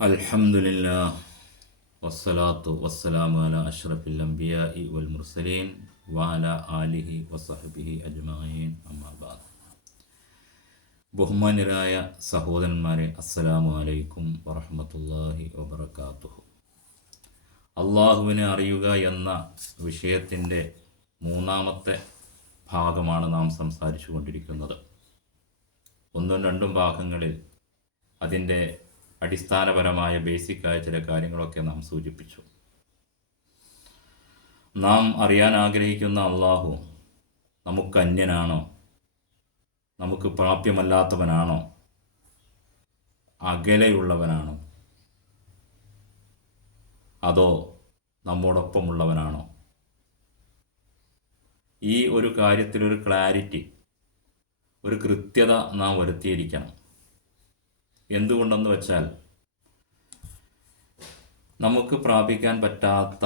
അൽഹംദുലില്ലാ വസ്സലാത്തു വസ്സലാമു അലാ അഷ്റഫിൽ അംബിയാഇ വൽ മുർസലീൻ വഅലാ ആലിഹി വസഹ്ബിഹി അജ്മഈൻ അമ്മാ ബഅദ്. ബഹുമാന്യരായ സഹോദരന്മാരെ, അസ്സലാമു അലൈക്കും വറഹ്മത്തുള്ളാഹി വബറകാതുഹു. അള്ളാഹുവിനെ അറിയുക എന്ന വിഷയത്തിൻ്റെ മൂന്നാമത്തെ ഭാഗമാണ് നാം സംസാരിച്ചു കൊണ്ടിരിക്കുന്നത്. ഒന്നും രണ്ടും ഭാഗങ്ങളിൽ അതിൻ്റെ അടിസ്ഥാനപരമായ ബേസിക്കായ ചില കാര്യങ്ങളൊക്കെ നാം സൂചിപ്പിച്ചു. നാം അറിയാൻ ആഗ്രഹിക്കുന്ന അള്ളാഹു നമുക്ക് അന്യനാണോ, നമുക്ക് പ്രാപ്യമല്ലാത്തവനാണോ, അകലെയുള്ളവനാണോ, അതോ നമ്മോടൊപ്പമുള്ളവനാണോ? ഈ ഒരു കാര്യത്തിലൊരു ക്ലാരിറ്റി, ഒരു കൃത്യത നാം വരുത്തിയിരിക്കണം. എന്തുകൊണ്ടെന്ന് വെച്ചാൽ, നമുക്ക് പ്രാപിക്കാൻ പറ്റാത്ത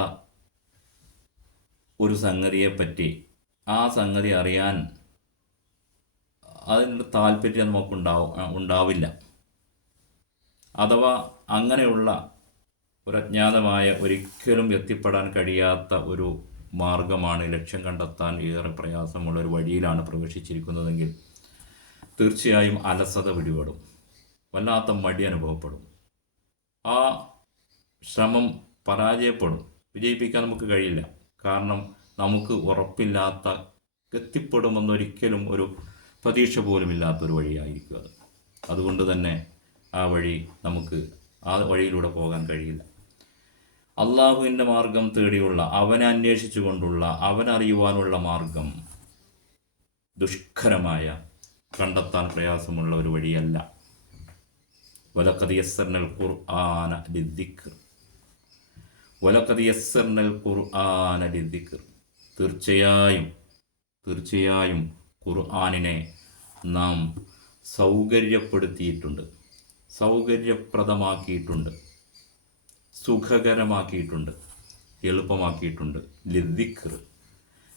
ഒരു സംഗതിയെപ്പറ്റി ആ സംഗതി അറിയാൻ അതിൻ്റെ താല്പര്യം ഉണ്ടാവില്ല. അഥവാ അങ്ങനെയുള്ള ഒരു അജ്ഞാതമായ, ഒരിക്കലും എത്തിപ്പെടാൻ കഴിയാത്ത ഒരു മാർഗമാണ്, ലക്ഷ്യം കണ്ടെത്താൻ ഏറെ പ്രയാസമുള്ള ഒരു വഴിയിലാണ് പ്രവേശിച്ചിരിക്കുന്നതെങ്കിൽ തീർച്ചയായും അലസത പിടിപെടും, വല്ലാത്ത മടി അനുഭവപ്പെടും. ആ ശ്രമം പരാജയപ്പെടും, വിജയിപ്പിക്കാൻ നമുക്ക് കഴിയില്ല. കാരണം നമുക്ക് ഉറപ്പില്ലാത്ത, എത്തിപ്പെടുമെന്നൊരിക്കലും ഒരു പ്രതീക്ഷ പോലുമില്ലാത്തൊരു വഴിയായിരിക്കും അത്. അതുകൊണ്ട് തന്നെ ആ വഴിയിലൂടെ പോകാൻ കഴിയില്ല. അള്ളാഹുവിൻ്റെ മാർഗം തേടിയുള്ള, അവനെ അന്വേഷിച്ചുകൊണ്ടുള്ള, അവനറിയുവാനുള്ള മാർഗം ദുഷ്കരമായ, കണ്ടെത്താൻ പ്രയാസമുള്ള ഒരു വഴിയല്ല. വലഖദ് യസ്സർനൽ ഖുർആന ലിദ്ദിക്ർ, വലഖദ് യസ്സർനൽ ഖുർആന ലിദ്ദിക്ർ. തീർച്ചയായും ഖുർആനിനെ നാം സൗകര്യപ്പെടുത്തിയിട്ടുണ്ട്, സൗകര്യപ്രദമാക്കിയിട്ടുണ്ട്, സുഖകരമാക്കിയിട്ടുണ്ട്, എളുപ്പമാക്കിയിട്ടുണ്ട്. ലിദ്ദിക്ർ,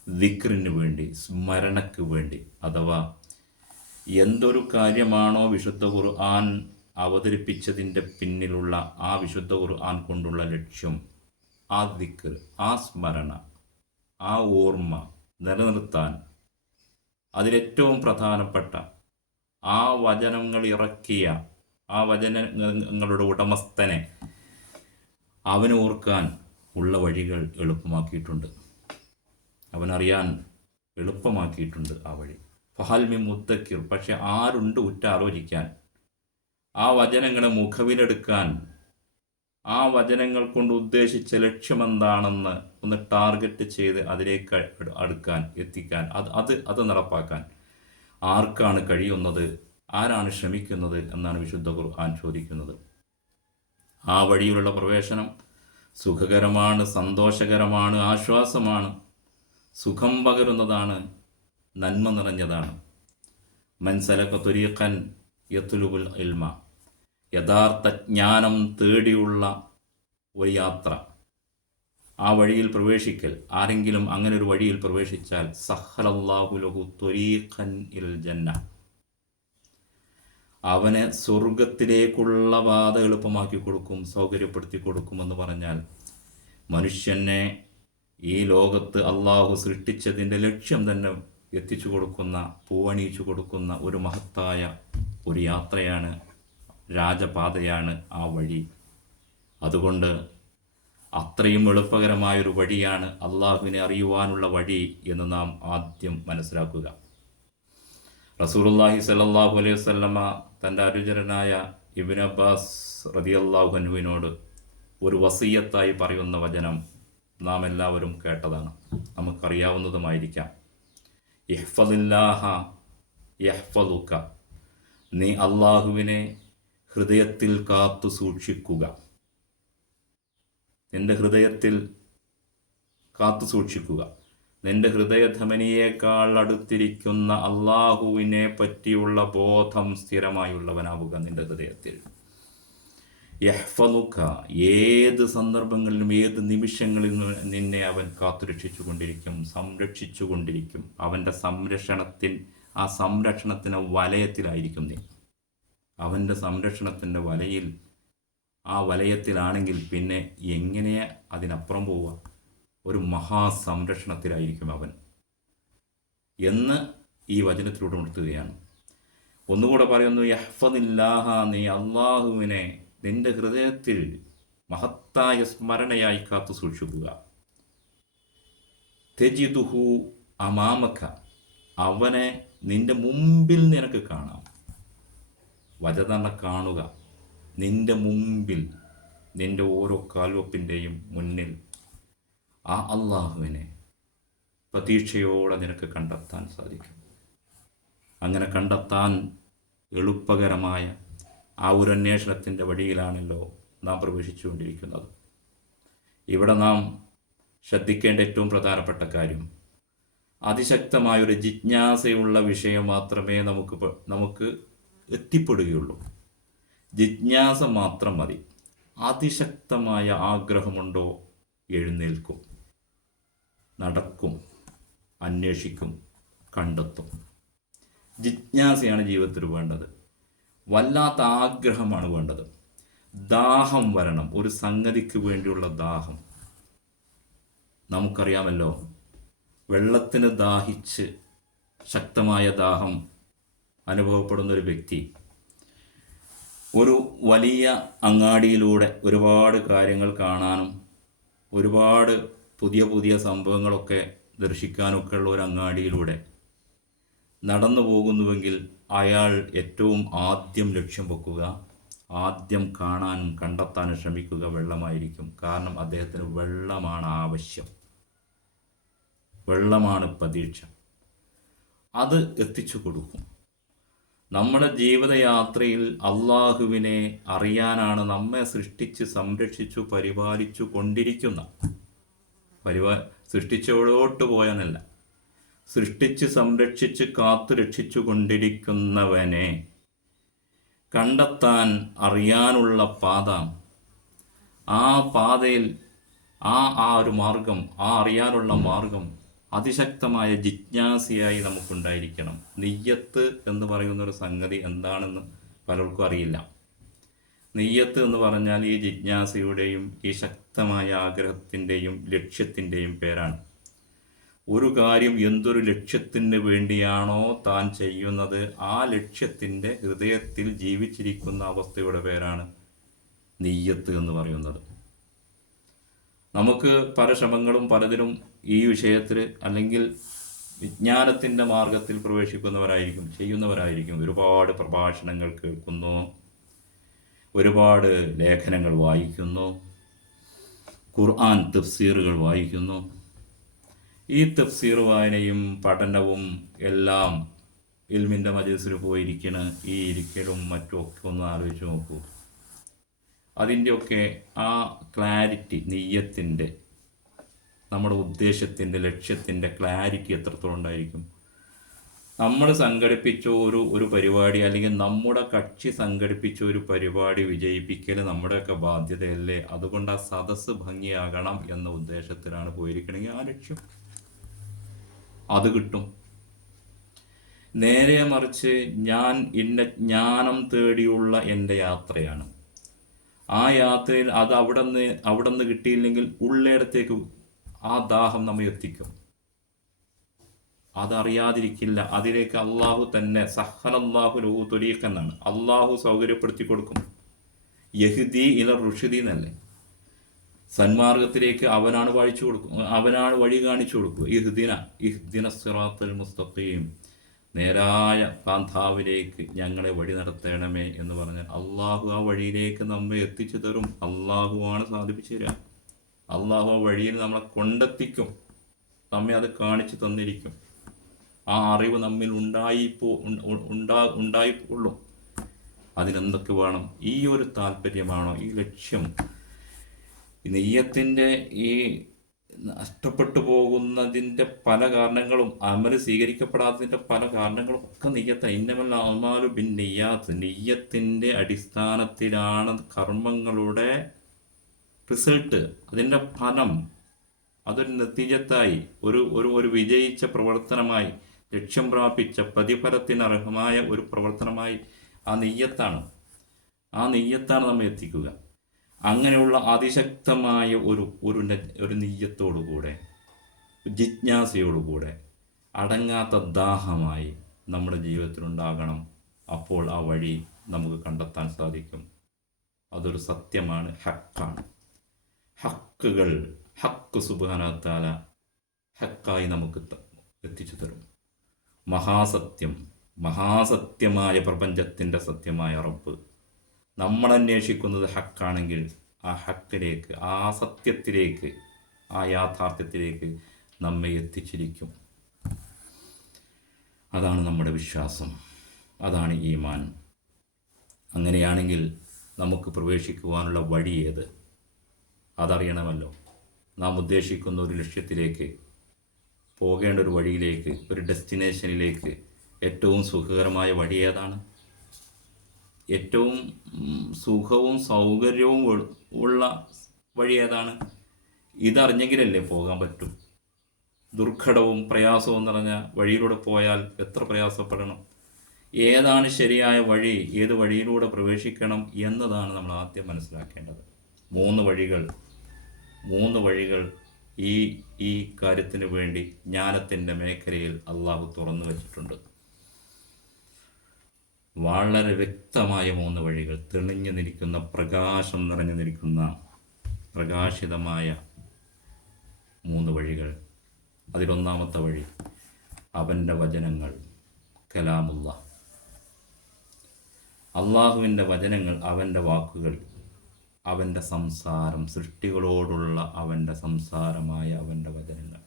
ദിക്റിന് വേണ്ടി, സ്മരണയ്ക്ക് വേണ്ടി. അഥവാ എന്തൊരു കാര്യമാണോ വിശുദ്ധ ഖുർആൻ അവതരിപ്പിച്ചതിൻ്റെ പിന്നിലുള്ള, ആ വിശുദ്ധ ഖുർആൻ കൊണ്ടുള്ള ലക്ഷ്യം, ആ ദിക്ർ, ആ സ്മരണ, ആ ഓർമ്മ നിലനിർത്താൻ അതിലേറ്റവും പ്രധാനപ്പെട്ട ആ വചനങ്ങൾ ഇറക്കിയ ആ വചനങ്ങളുടെ ഉടമസ്ഥനെ, അവനെ ഓർക്കാൻ ഉള്ള വഴികൾ എളുപ്പമാക്കിയിട്ടുണ്ട്, അവനറിയാൻ എളുപ്പമാക്കിയിട്ടുണ്ട് ആ വഴി. ഫഹൽമി മുദ്ദക്കിർ. പക്ഷെ ആരുണ്ട് ഉറ്റാലോചിക്കാൻ, ആ വചനങ്ങളെ മുഖവിലെടുക്കാൻ, ആ വചനങ്ങൾ കൊണ്ട് ഉദ്ദേശിച്ച ലക്ഷ്യമെന്താണെന്ന് ഒന്ന് ടാർഗറ്റ് ചെയ്ത് അതിലേക്ക് എത്തിക്കാൻ, അത് നടപ്പാക്കാൻ ആർക്കാണ് കഴിയുന്നത്, ആരാണ് ശ്രമിക്കുന്നത് എന്നാണ് വിശുദ്ധ ഖുർആൻ ചോദിക്കുന്നത്. ആ വഴിയിലുള്ള പ്രവേശനം സുഖകരമാണ്, സന്തോഷകരമാണ്, ആശ്വാസമാണ്, സുഖം പകരുന്നതാണ്, നന്മ നിറഞ്ഞതാണ്. മൻ സലക തുരീഖൻ യത്ലുബുൽ ഇൽമ. യഥാർത്ഥ ജ്ഞാനം തേടിയുള്ള ഒരു യാത്ര, ആ വഴിയിൽ പ്രവേശിക്കൽ. ആരെങ്കിലും അങ്ങനെ ഒരു വഴിയിൽ പ്രവേശിച്ചാൽ സഹ്ഹലല്ലാഹു ലഹു തുരീഖൻ ഇലൽ ജന്ന, അവനെ സ്വർഗത്തിലേക്കുള്ള പാത എളുപ്പമാക്കി കൊടുക്കും, സൗകര്യപ്പെടുത്തി കൊടുക്കുമെന്ന് പറഞ്ഞാൽ, മനുഷ്യനെ ഈ ലോകത്ത് അള്ളാഹു സൃഷ്ടിച്ചതിൻ്റെ ലക്ഷ്യം തന്നെ എത്തിച്ചു കൊടുക്കുന്ന, പൂവണിയിച്ചു കൊടുക്കുന്ന ഒരു മഹത്തായ ഒരു യാത്രയാണ്, രാജപാതയാണ് ആ വഴി. അതുകൊണ്ട് അത്രയും എളുപ്പകരമായൊരു വഴിയാണ് അള്ളാഹുവിനെ അറിയുവാനുള്ള വഴി എന്ന് നാം ആദ്യം മനസ്സിലാക്കുക. റസൂലുള്ളാഹി സ്വല്ലല്ലാഹു അലൈഹി വസല്ലമ തൻ്റെ അനുചരനായ ഇബ്നു അബ്ബാസ് റളിയല്ലാഹു അൻഹുവിനോട് ഒരു വസിയ്യത്തായി പറയുന്ന വചനം നാം എല്ലാവരും കേട്ടതാണ്, നമുക്കറിയാവുന്നതുമായിരിക്കാം. ഇഹ്ഫദില്ലാഹ യഹ്ഫദുക. നീ അള്ളാഹുവിനെ ഹൃദയത്തിൽ കാത്തു സൂക്ഷിക്കുക, നിന്റെ ഹൃദയത്തിൽ കാത്തു സൂക്ഷിക്കുക. നിന്റെ ഹൃദയധമനിയേക്കാൾ അടുത്തിരിക്കുന്ന അള്ളാഹുവിനെ പറ്റിയുള്ള ബോധം സ്ഥിരമായുള്ളവനാവുക നിന്റെ ഹൃദയത്തിൽ. യഹ്ഫദുക. ഏത് സന്ദർഭങ്ങളിലും, ഏത് നിമിഷങ്ങളിലും നിന്നെ അവൻ കാത്തുരക്ഷിച്ചു കൊണ്ടിരിക്കും, സംരക്ഷിച്ചു കൊണ്ടിരിക്കും. അവൻ്റെ സംരക്ഷണത്തിന് വലയത്തിലായിരിക്കും നീ. അവൻ്റെ സംരക്ഷണത്തിൻ്റെ വലയിൽ ആ വലയത്തിലാണെങ്കിൽ പിന്നെ എങ്ങനെ അതിനപ്പുറം പോവുക? ഒരു മഹാസംരക്ഷണത്തിലായിരിക്കും അവൻ എന്ന് ഈ വചനത്തിലൂടെ ഉണർത്തുകയാണ്. ഒന്നുകൂടെ പറയുന്നു, യഹ്ഫദില്ലാഹ, നീ അള്ളാഹുവിനെ നിന്റെ ഹൃദയത്തിൽ മഹത്തായ സ്മരണയായി കാത്തു സൂക്ഷിക്കുക. തെജിദുഹു അമാമക, അവനെ നിന്റെ മുമ്പിൽ നിനക്ക് കാണാം. വചന കാണുക, നിന്റെ മുമ്പിൽ, നിന്റെ ഓരോ കാൽവെപ്പിൻ്റെയും മുന്നിൽ ആ അള്ളാഹുവിനെ പ്രതീക്ഷയോടെ നിനക്ക് കണ്ടെത്താൻ സാധിക്കും. അങ്ങനെ കണ്ടെത്താൻ എളുപ്പകരമായ ആ ഒരു അന്വേഷണത്തിൻ്റെ വഴിയിലാണല്ലോ നാം പ്രവേശിച്ചുകൊണ്ടിരിക്കുന്നത്. ഇവിടെ നാം ശ്രദ്ധിക്കേണ്ട ഏറ്റവും പ്രധാനപ്പെട്ട കാര്യം, അതിശക്തമായൊരു ജിജ്ഞാസയുള്ള വിഷയം മാത്രമേ നമുക്ക് എത്തിപ്പെടുകയുള്ളൂ. ജിജ്ഞാസ മാത്രം മതി. അതിശക്തമായ ആഗ്രഹമുണ്ടോ, എഴുന്നേൽക്കും, നടക്കും, അന്വേഷിക്കും, കണ്ടെത്തും. ജിജ്ഞാസയാണ് ജീവിതത്തിൽ വേണ്ടത്. വല്ലാത്ത ആഗ്രഹമാണ് വേണ്ടത്. ദാഹം വരണം, ഒരു സംഗതിക്ക് വേണ്ടിയുള്ള ദാഹം. നമുക്കറിയാമല്ലോ, വെള്ളത്തിന് ദാഹിച്ച് ശക്തമായ ദാഹം അനുഭവപ്പെടുന്ന ഒരു വ്യക്തി ഒരു വലിയ അങ്ങാടിയിലൂടെ ഒരുപാട് കാര്യങ്ങൾ കാണാനും ഒരുപാട് പുതിയ പുതിയ സംഭവങ്ങളൊക്കെ ദർശിക്കാനൊക്കെ ഉള്ള ഒരു അങ്ങാടിയിലൂടെ നടന്നു പോകുന്നുവെങ്കിൽ അയാൾ ഏറ്റവും ആദ്യം ലക്ഷ്യം വെക്കുക, ആദ്യം കാണാനും കണ്ടെത്താനും ശ്രമിക്കുക വെള്ളമായിരിക്കും. കാരണം അദ്ദേഹത്തിന് വെള്ളമാണ് ആവശ്യം, വെള്ളമാണ് പ്രതീക്ഷ. അത് എത്തിച്ചു കൊടുക്കും. നമ്മുടെ ജീവിതയാത്രയിൽ അള്ളാഹുവിനെ അറിയാനാണ് നമ്മെ സൃഷ്ടിച്ച് സംരക്ഷിച്ചു പരിപാലിച്ചു കൊണ്ടിരിക്കുന്ന, സൃഷ്ടിച്ചോടോട്ട് പോയാനല്ല, സൃഷ്ടിച്ച് സംരക്ഷിച്ച് കാത്തു രക്ഷിച്ചു കൊണ്ടിരിക്കുന്നവനെ കണ്ടെത്താൻ അറിയാനുള്ള പാത, ആ പാതയിൽ ആ ഒരു മാർഗം, ആ അറിയാനുള്ള മാർഗം അതിശക്തമായ ജിജ്ഞാസയായി നമുക്കുണ്ടായിരിക്കണം. നിയ്യത്ത് എന്ന് പറയുന്ന ഒരു സംഗതി എന്താണെന്ന് പലർക്കും അറിയില്ല. നിയ്യത്ത് എന്ന് പറഞ്ഞാൽ ഈ ജിജ്ഞാസയുടെയും ഈ ശക്തമായ ആഗ്രഹത്തിൻ്റെയും ലക്ഷ്യത്തിൻ്റെയും പേരാണ്. ഒരു കാര്യം എന്തൊരു ലക്ഷ്യത്തിന് വേണ്ടിയാണോ താൻ ചെയ്യുന്നത്, ആ ലക്ഷ്യത്തിൻ്റെ ഹൃദയത്തിൽ ജീവിച്ചിരിക്കുന്ന അവസ്ഥയുടെ പേരാണ് നിയ്യത്ത് എന്ന് പറയുന്നത്. നമുക്ക് പല ശ്രമങ്ങളും പലതിലും ഈ വിഷയത്തിൽ അല്ലെങ്കിൽ വിജ്ഞാനത്തിൻ്റെ മാർഗത്തിൽ ചെയ്യുന്നവരായിരിക്കും. ഒരുപാട് പ്രഭാഷണങ്ങൾ കേൾക്കുന്നു, ഒരുപാട് ലേഖനങ്ങൾ വായിക്കുന്നു, ഖുർആൻ തഫ്സീറുകൾ വായിക്കുന്നു. ഈ തഫ്സീർ വായനയും പഠനവും എല്ലാം ഇൽമിൻ്റെ മജ്‌ലിസിൽ പോയിരിക്കണ ഈ ഇരിക്കലും മറ്റും ഒക്കെ ഒന്ന് ആലോചിച്ച് നോക്കൂ. അതിൻ്റെയൊക്കെ ആ ക്ലാരിറ്റി, നിയ്യത്തിൻ്റെ, നമ്മുടെ ഉദ്ദേശത്തിൻ്റെ, ലക്ഷ്യത്തിൻ്റെ ക്ലാരിറ്റി എത്രത്തോളം ഉണ്ടായിരിക്കും. നമ്മൾ സംഘടിപ്പിച്ച ഒരു പരിപാടി അല്ലെങ്കിൽ നമ്മുടെ കക്ഷി സംഘടിപ്പിച്ച ഒരു പരിപാടി വിജയിപ്പിക്കൽ നമ്മുടെയൊക്കെ ബാധ്യതയല്ലേ? അതുകൊണ്ട് ആ സദസ്സ് ഭംഗിയാകണം എന്ന ഉദ്ദേശത്തിലാണ് പോയിരിക്കണമെങ്കിൽ ആ ലക്ഷ്യം അത് കിട്ടും. നേരെ മറിച്ച് ഞാൻ ഇന്ന ജ്ഞാനം തേടിയുള്ള എൻ്റെ യാത്രയാണ്, ആ യാത്രയിൽ അത് അവിടെ നിന്ന് കിട്ടിയില്ലെങ്കിൽ ഉള്ളയിടത്തേക്ക് ആ ദാഹം നമ്മെ എത്തിക്കും. അതറിയാതിരിക്കില്ല. അതിലേക്ക് അള്ളാഹു തന്നെ സഹ്ഹലല്ലാഹു ലഹു ത്വരീഖ് എന്നാണ്, അള്ളാഹു സൗകര്യപ്പെടുത്തി കൊടുക്കും. യഹ്ദി ഇല റുഷ്ദി എന്നല്ലേ, സന്മാർഗത്തിലേക്ക് അവനാണ് വഴി കാണിച്ചു കൊടുക്കുക. ഇഹ്ദിന സിറാത്തൽ മുസ്തഖീം, നേരായ പാന്താവിലേക്ക് ഞങ്ങളെ വഴി നടത്തണമേ എന്ന് പറഞ്ഞാൽ അള്ളാഹു ആ വഴിയിലേക്ക് നമ്മെ എത്തിച്ചു തരും. അള്ളാഹുവാണ് സാധിപ്പിച്ചു തരിക. അള്ളാഹു ആ വഴിയിൽ നമ്മളെ കൊണ്ടെത്തിക്കും, നമ്മെ അത് കാണിച്ചു തന്നിരിക്കും. ആ അറിവ് നമ്മിൽ ഉണ്ടായിക്കൊള്ളും. അതിനെന്തൊക്കെ വേണം? ഈ ഒരു താല്പര്യമാണോ, ഈ ലക്ഷ്യം? നെയ്യത്തിൻ്റെ ഈ നഷ്ടപ്പെട്ടു പോകുന്നതിൻ്റെ പല കാരണങ്ങളും, അമല് സ്വീകരിക്കപ്പെടാത്തതിൻ്റെ പല കാരണങ്ങളും ഒക്കെ നെയ്യത്ത. ഇന്നമൽ അഅ്മാലു ബിന്നിയ്യാത്ത്, നെയ്യത്തിൻ്റെ അടിസ്ഥാനത്തിലാണ് കർമ്മങ്ങളുടെ റിസൾട്ട്, അതിൻ്റെ ഫലം. അതൊരു നതീജത്തായി, ഒരു വിജയിച്ച പ്രവർത്തനമായി, ലക്ഷ്യം പ്രാപിച്ച പ്രതിഫലത്തിന് അർഹമായ ഒരു പ്രവർത്തനമായി ആ നെയ്യത്താണ് നമ്മെ എത്തിക്കുക. അങ്ങനെയുള്ള അതിശക്തമായ ഒരു നീയത്തോടുകൂടെ, ജിജ്ഞാസയോടുകൂടെ, അടങ്ങാത്ത ദാഹമായി നമ്മുടെ ജീവിതത്തിലുണ്ടാകണം. അപ്പോൾ ആ വഴി നമുക്ക് കണ്ടെത്താൻ സാധിക്കും. അതൊരു സത്യമാണ്, ഹക്കാണ്. ഹക്ക് സുബ്ഹാനഹു വ തആല ഹക്കായി നമുക്ക് എത്തിച്ചു തരും. മഹാസത്യമായ പ്രപഞ്ചത്തിൻ്റെ സത്യമായ റബ്ബ് നമ്മൾ അന്വേഷിക്കുന്നത് ഹക്കാണെങ്കിൽ ആ ഹക്കിലേക്ക്, ആ സത്യത്തിലേക്ക്, ആ യാഥാർത്ഥ്യത്തിലേക്ക് നമ്മെ എത്തിച്ചിരിക്കും. അതാണ് നമ്മുടെ വിശ്വാസം, അതാണ് ഈമാൻ. അങ്ങനെയാണെങ്കിൽ നമുക്ക് പ്രവേശിക്കുവാനുള്ള വഴി ഏത്? അതറിയണമല്ലോ. നാം ഉദ്ദേശിക്കുന്ന ഒരു ലക്ഷ്യത്തിലേക്ക്, പോകേണ്ട ഒരു വഴിയിലേക്ക്, ഒരു ഡെസ്റ്റിനേഷനിലേക്ക് ഏറ്റവും സുഖകരമായ വഴി ഏതാണ്? ഏറ്റവും സുഖവും സൗകര്യവും ഉള്ള വഴി ഏതാണ്? ഇതറിഞ്ഞെങ്കിലല്ലേ പോകാൻ പറ്റും. ദുർഘടവും പ്രയാസവും നിറഞ്ഞ വഴിയിലൂടെ പോയാൽ എത്ര പ്രയാസപ്പെടണം. ഏതാണ് ശരിയായ വഴി, ഏത് വഴിയിലൂടെ പ്രവേശിക്കണം എന്നതാണ് നമ്മൾ ആദ്യം മനസ്സിലാക്കേണ്ടത്. മൂന്ന് വഴികൾ ഈ കാര്യത്തിന് വേണ്ടി ജ്ഞാനത്തിൻ്റെ മേഖലയിൽ അള്ളാഹു തുറന്നു വച്ചിട്ടുണ്ട്. വളരെ വ്യക്തമായ 3 വഴികൾ, തെളിഞ്ഞു നിൽക്കുന്ന, പ്രകാശം നിറഞ്ഞു നിൽക്കുന്ന, പ്രകാശിതമായ 3 വഴികൾ. അതിലൊന്നാമത്തെ വഴി അവൻ്റെ വചനങ്ങൾ, കലാമുള്ള, അള്ളാഹുവിൻ്റെ വചനങ്ങൾ, അവൻ്റെ വാക്കുകൾ, അവൻ്റെ സംസാരം, സൃഷ്ടികളോടുള്ള അവൻ്റെ സംസാരമായ അവൻ്റെ വചനങ്ങൾ.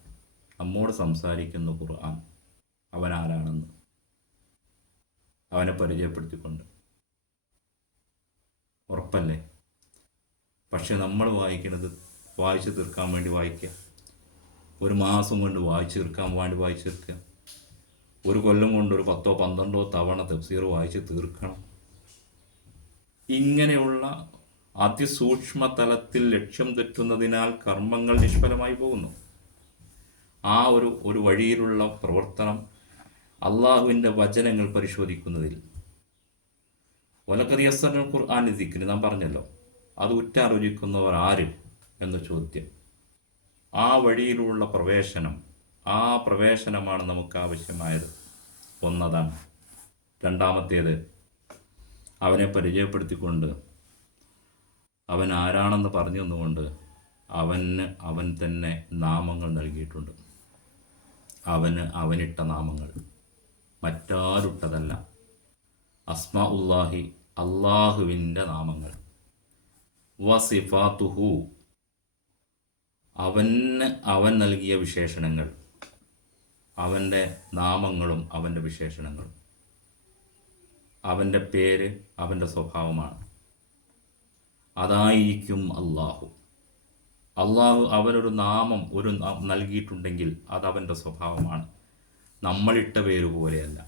നമ്മോട് സംസാരിക്കുന്ന ഖുർആൻ, അവനാരാണെന്ന് അവനെ പരിചയപ്പെടുത്തിക്കൊണ്ട്. ഉറപ്പല്ലേ? പക്ഷെ നമ്മൾ വായിക്കുന്നത് വായിച്ചു തീർക്കാൻ വേണ്ടി വായിക്കുക, ഒരു മാസം കൊണ്ട് വായിച്ചു തീർക്കാൻ വേണ്ടി വായിച്ചു തീർക്കുക, ഒരു കൊല്ലം കൊണ്ട് ഒരു 10 12 തവണ തഫ്സീർ വായിച്ച് തീർക്കണം. ഇങ്ങനെയുള്ള അതിസൂക്ഷ്മ തലത്തിൽ ലക്ഷ്യം തെറ്റുന്നതിനാൽ കർമ്മങ്ങൾ നിഷ്ഫലമായി പോകുന്നു. ആ ഒരു വഴിയിലുള്ള പ്രവർത്തനം അള്ളാഹുവിൻ്റെ വചനങ്ങൾ പരിശോധിക്കുന്നതിൽ. വലഖദ് യസ്സർനൽ ഖുർആന ദിക്രി നാം പറഞ്ഞല്ലോ, അത് ഉറ്റാലോചിക്കുന്നവർ ആര് എന്ന ചോദ്യം. ആ വഴിയിലുള്ള പ്രവേശനമാണ് നമുക്ക് ആവശ്യമായത്. ഒന്നതാണ്. രണ്ടാമത്തേത്, അവനെ പരിചയപ്പെടുത്തിക്കൊണ്ട്, അവൻ ആരാണെന്ന് പറഞ്ഞു തന്നുകൊണ്ട് അവൻ തന്നെ നാമങ്ങൾ നൽകിയിട്ടുണ്ട്. അവനിട്ട നാമങ്ങൾ, മറ്റാരുട്ടതല്ല. അസ്മാ ഉല്ലാഹി, അള്ളാഹുവിൻ്റെ നാമങ്ങൾ. വസിഫാത്തുഹു, അവൻ നൽകിയ വിശേഷണങ്ങൾ, അവൻ്റെ നാമങ്ങളും അവൻ്റെ വിശേഷണങ്ങളും. അവൻ്റെ പേര് അവൻ്റെ സ്വഭാവമാണ്. അതായിരിക്കും അള്ളാഹു. അവനൊരു നാമം നൽകിയിട്ടുണ്ടെങ്കിൽ അതവൻ്റെ സ്വഭാവമാണ്. നമ്മളിട്ട പേര് പോലെയല്ല.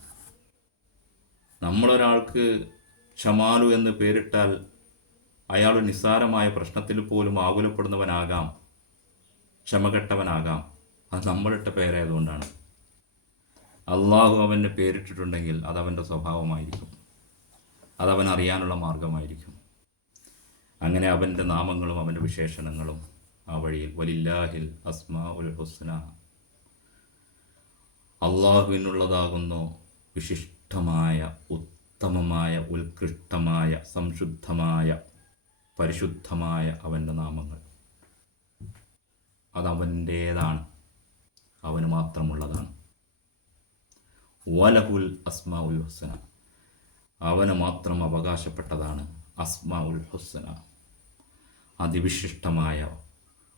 നമ്മളൊരാൾക്ക് ഷമാലു എന്ന് പേരിട്ടാൽ അയാൾ നിസ്സാരമായ പ്രശ്നത്തിൽ പോലും ആകുലപ്പെടുന്നവനാകാം, ക്ഷമകെട്ടവനാകാം. അത് നമ്മളിട്ട പേരായതുകൊണ്ടാണ്. അള്ളാഹു അവൻ്റെ പേരിട്ടിട്ടുണ്ടെങ്കിൽ അതവൻ്റെ സ്വഭാവമായിരിക്കും, അതവൻ അറിയാനുള്ള മാർഗമായിരിക്കും. അങ്ങനെ അവൻ്റെ നാമങ്ങളും അവൻ്റെ വിശേഷണങ്ങളും ആ വഴിയിൽ. വലില്ലാഹിൽ അസ്മാഉൽ ഹുസ്ന, അള്ളാഹുവിനുള്ളതാകുന്നു വിശിഷ്ടമായ, ഉത്തമമായ, ഉത്കൃഷ്ടമായ, സംശുദ്ധമായ, പരിശുദ്ധമായ അവൻ്റെ നാമങ്ങൾ. അതവൻ്റേതാണ്, അവന് മാത്രമുള്ളതാണ്. വലഹുൽ അസ്മാഉൽ ഹുസ്ന, അവന് മാത്രം അവകാശപ്പെട്ടതാണ് അസ്മാഉൽ ഹുസ്ന, അതിവിശിഷ്ടമായ,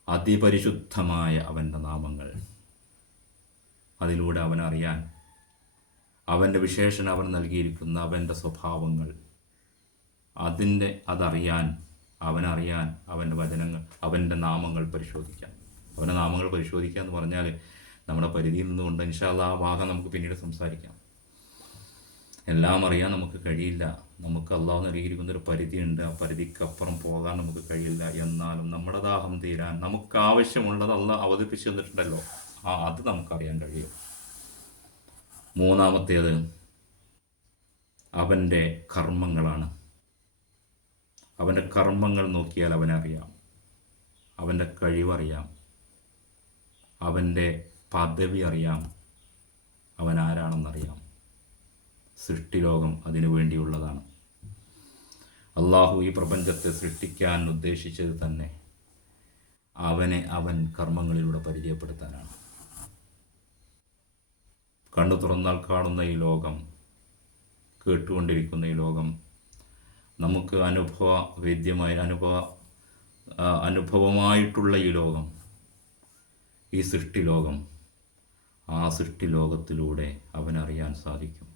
അതിപരിശുദ്ധമായ അവൻ്റെ നാമങ്ങൾ. അതിലൂടെ അവനറിയാൻ, അവൻ്റെ വിശേഷണം അവൻ നൽകിയിരിക്കുന്ന അവൻ്റെ സ്വഭാവങ്ങൾ, അതറിയാൻ, അവനറിയാൻ അവൻ്റെ വചനങ്ങൾ, അവൻ്റെ നാമങ്ങൾ പരിശോധിക്കാം. അവൻ്റെ നാമങ്ങൾ പരിശോധിക്കുക എന്ന് പറഞ്ഞാൽ നമ്മുടെ പരിധിയിൽ നിന്നുകൊണ്ട് ഇൻഷാ അല്ലാഹ് ആ ഭാഗം നമുക്ക് പിന്നീട് സംസാരിക്കാം. എല്ലാം അറിയാൻ നമുക്ക് കഴിയില്ല. നമുക്ക് അള്ളാഹു നൽകിയിരിക്കുന്നൊരു പരിധിയുണ്ട്, ആ പരിധിക്കപ്പുറം പോകാൻ നമുക്ക് കഴിയില്ല. എന്നാലും നമ്മുടെ ദാഹം തീരാൻ നമുക്ക് ആവശ്യമുള്ളത് അള്ളാഹ് അവതരിപ്പിച്ച് തന്നിട്ടുണ്ടല്ലോ, അത് നമുക്കറിയാൻ കഴിയും. മൂന്നാമത്തേത് അവൻ്റെ കർമ്മങ്ങളാണ്. അവൻ്റെ കർമ്മങ്ങൾ നോക്കിയാൽ അവനറിയാം, അവൻ്റെ കഴിവറിയാം, അവൻ്റെ പദവി അറിയാം, അവൻ ആരാണെന്നറിയാം. സൃഷ്ടിലോകം അതിനു വേണ്ടിയുള്ളതാണ്. അള്ളാഹു ഈ പ്രപഞ്ചത്തെ സൃഷ്ടിക്കാൻ ഉദ്ദേശിച്ചത് തന്നെ അവനെ അവൻ കർമ്മങ്ങളിലൂടെ പരിചയപ്പെടുത്താനാണ്. കണ്ണു തുറന്നാൽ കാണുന്ന ഈ ലോകം, കേട്ടുകൊണ്ടിരിക്കുന്ന ഈ ലോകം, നമുക്ക് അനുഭവമായിട്ടുള്ള ഈ ലോകം, ഈ സൃഷ്ടിലോകം, ആ സൃഷ്ടിലോകത്തിലൂടെ അവനറിയാൻ സാധിക്കും.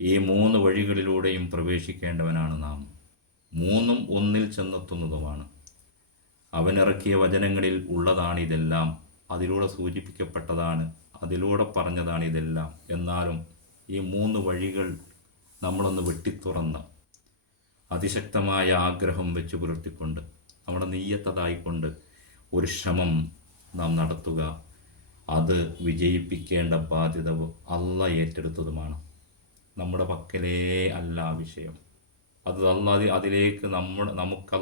ഈ 3 വഴികളിലൂടെയും പ്രവേശിക്കേണ്ടവനാണ് നാം. 3ഉം ഒന്നിൽ ചെന്നെത്തുന്നതുമാണ്. അവനിറക്കിയ വചനങ്ങളിൽ ഉള്ളതാണിതെല്ലാം, അതിലൂടെ സൂചിപ്പിക്കപ്പെട്ടതാണ്, അതിലൂടെ പറഞ്ഞതാണ് ഇതെല്ലാം. എന്നാലും ഈ 3 വഴികൾ നമ്മളൊന്ന് വെട്ടിത്തുറന്ന് അതിശക്തമായ ആഗ്രഹം വെച്ച് പുലർത്തിക്കൊണ്ട് നമ്മുടെ നെയ്യത്തതായിക്കൊണ്ട് ഒരു ശ്രമം നാം നടത്തുക. അത് വിജയിപ്പിക്കേണ്ട ബാധ്യത അള്ളാഹ് ഏറ്റെടുത്തതുമാണ്. നമ്മുടെ പക്കലേ അല്ല ആ വിഷയം. അത് അള്ളാഹ് അതിലേക്ക് നമുക്ക്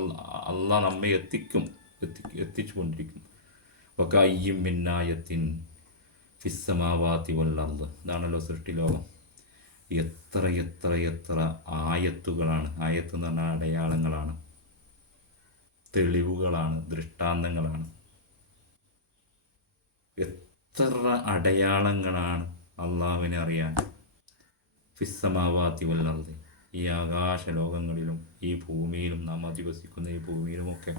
അള്ളാഹ് നമ്മെ എത്തിച്ചു കൊണ്ടിരിക്കും. ഒക്കെ അയ്യും മിന്നായത്തിൻ ഫിസ്സമാവാതി വല്ലർദ്. ഇതാണല്ലോ സൃഷ്ടിലോകം. എത്ര എത്ര എത്ര ആയത്തുകളാണ്. ആയത്ത് എന്ന് പറഞ്ഞാൽ അടയാളങ്ങളാണ്, തെളിവുകളാണ്, ദൃഷ്ടാന്തങ്ങളാണ്. എത്ര അടയാളങ്ങളാണ് അള്ളാഹുവിനെ അറിയാൻ. ഫിസ്സമാവാതി വല്ലർദ്, ഈ ആകാശ ലോകങ്ങളിലും ഈ ഭൂമിയിലും നാം അധിവസിക്കുന്ന ഈ ഭൂമിയിലുമൊക്കെ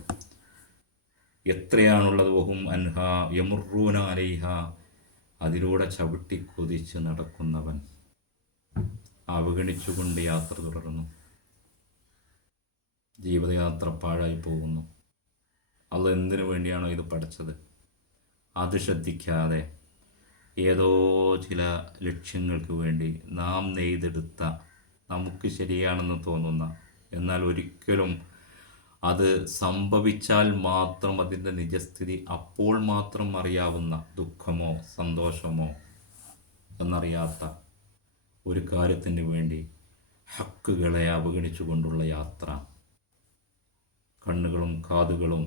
എത്രയാണുള്ളത്. വഹും അൻഹ യമുറൂന അലൈഹ, അതിലൂടെ ചവിട്ടി കുതിച്ച് നടക്കുന്നവൻ അവഗണിച്ചുകൊണ്ട് യാത്ര തുടരുന്നു. ജീവിതയാത്ര പാഴായി പോകുന്നു. അള്ളാഹ് എന്തിനു വേണ്ടിയാണോ ഇത് പഠിച്ചത് അത് ശ്രദ്ധിക്കാതെ ഏതോ ചില ലക്ഷ്യങ്ങൾക്ക് വേണ്ടി നാം നെയ്തെടുത്ത, നമുക്ക് ശരിയാണെന്ന് തോന്നുന്ന, എന്നാൽ ഒരിക്കലും അത് സംഭവിച്ചാൽ മാത്രം അതിൻ്റെ നിജസ്ഥിതി അപ്പോൾ മാത്രം അറിയാവുന്ന ദുഃഖമോ സന്തോഷമോ എന്നറിയാത്ത ഒരു കാര്യത്തിന് വേണ്ടി ഹക്കുകളെ അവഗണിച്ചുകൊണ്ടുള്ള യാത്ര, കണ്ണുകളും കാതുകളും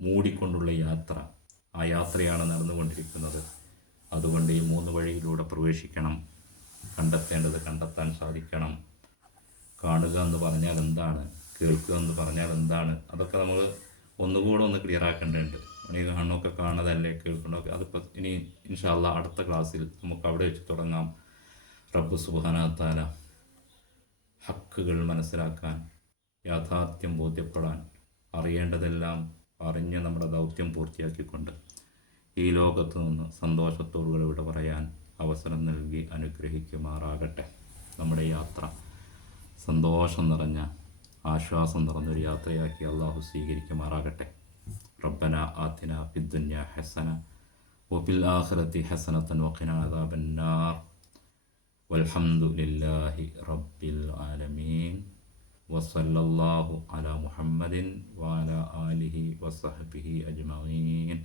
മൂടിക്കൊണ്ടുള്ള യാത്ര, ആ യാത്രയാണ് നടന്നുകൊണ്ടിരിക്കുന്നത്. അതുകൊണ്ട് ഈ 3 വഴിയിലൂടെ പ്രവേശിക്കണം. കണ്ടെത്തേണ്ടത് കണ്ടെത്താൻ സാധിക്കണം. കാണുക എന്ന് പറഞ്ഞാൽ എന്താണ്, കേൾക്കുക എന്ന് പറഞ്ഞാൽ എന്താണ്, അതൊക്കെ നമ്മൾ ഒന്നുകൂടെ ഒന്ന് ക്ലിയർ ആക്കേണ്ടതുണ്ട്. ഈ കാണുന്നൊക്കെ കാണുന്നതല്ലേ, കേൾക്കണമൊക്കെ അതിപ്പോൾ ഇനി ഇൻഷാ അല്ലാഹ് അടുത്ത ക്ലാസ്സിൽ നമുക്ക് അവിടെ വെച്ച് തുടങ്ങാം. റബ്ബ് സുബ്ഹാനഹു വ തആല ഹക്കുകൾ മനസ്സിലാക്കാൻ, യാഥാർത്ഥ്യം ബോധ്യപ്പെടാൻ, അറിയേണ്ടതെല്ലാം അറിഞ്ഞ് നമ്മുടെ ദൗത്യം പൂർത്തിയാക്കിക്കൊണ്ട് ഈ ലോകത്ത് നിന്ന് സന്തോഷത്തോടുകൂടി ഇവിടെ പറയാൻ അവസരം നൽകി അനുഗ്രഹിക്കുമാറാകട്ടെ. നമ്മുടെ യാത്ര സന്തോഷം നിറഞ്ഞ, ആശ്വാസം നിറഞ്ഞൊരു യാത്രയാക്കി അള്ളാഹു സ്വീകരിക്കുമാറാകട്ടെ. റബ്ബന ആതിന ഫിദ്ദുനിയ ഹസന വഫിൽ ആഖിറതി ഹസനതൻ വഖിനാ അദാബന്നാർ. വൽഹംദുലില്ലാഹി റബ്ബിൽ ആലമീൻ. വസല്ലല്ലാഹു അലാ മുഹമ്മദിൻ വഅലാ ആലിഹി വസഹ്ബിഹി അജ്മഈൻ.